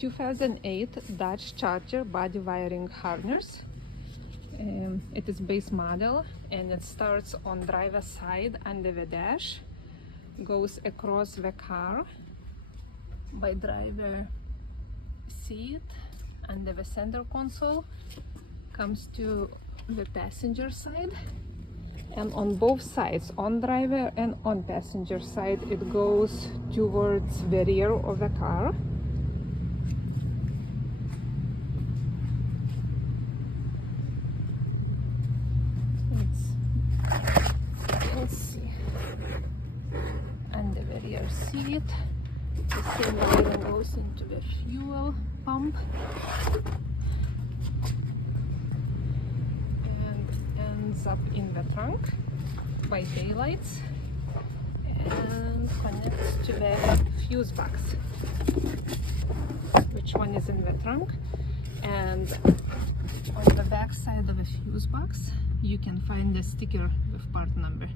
2008 Dodge Charger body wiring harness. It is base model and it starts on driver's side under the dash, goes across the car by driver seat under the center console, comes to the passenger side, and on both sides, on driver and on passenger side, it goes towards the rear of the car. Let's see, under the rear seat, the same wiring goes into the fuel pump and ends up in the trunk by taillights and connects to the fuse box, which one is in the trunk. And on the back side of the fuse box you can find the sticker with part number.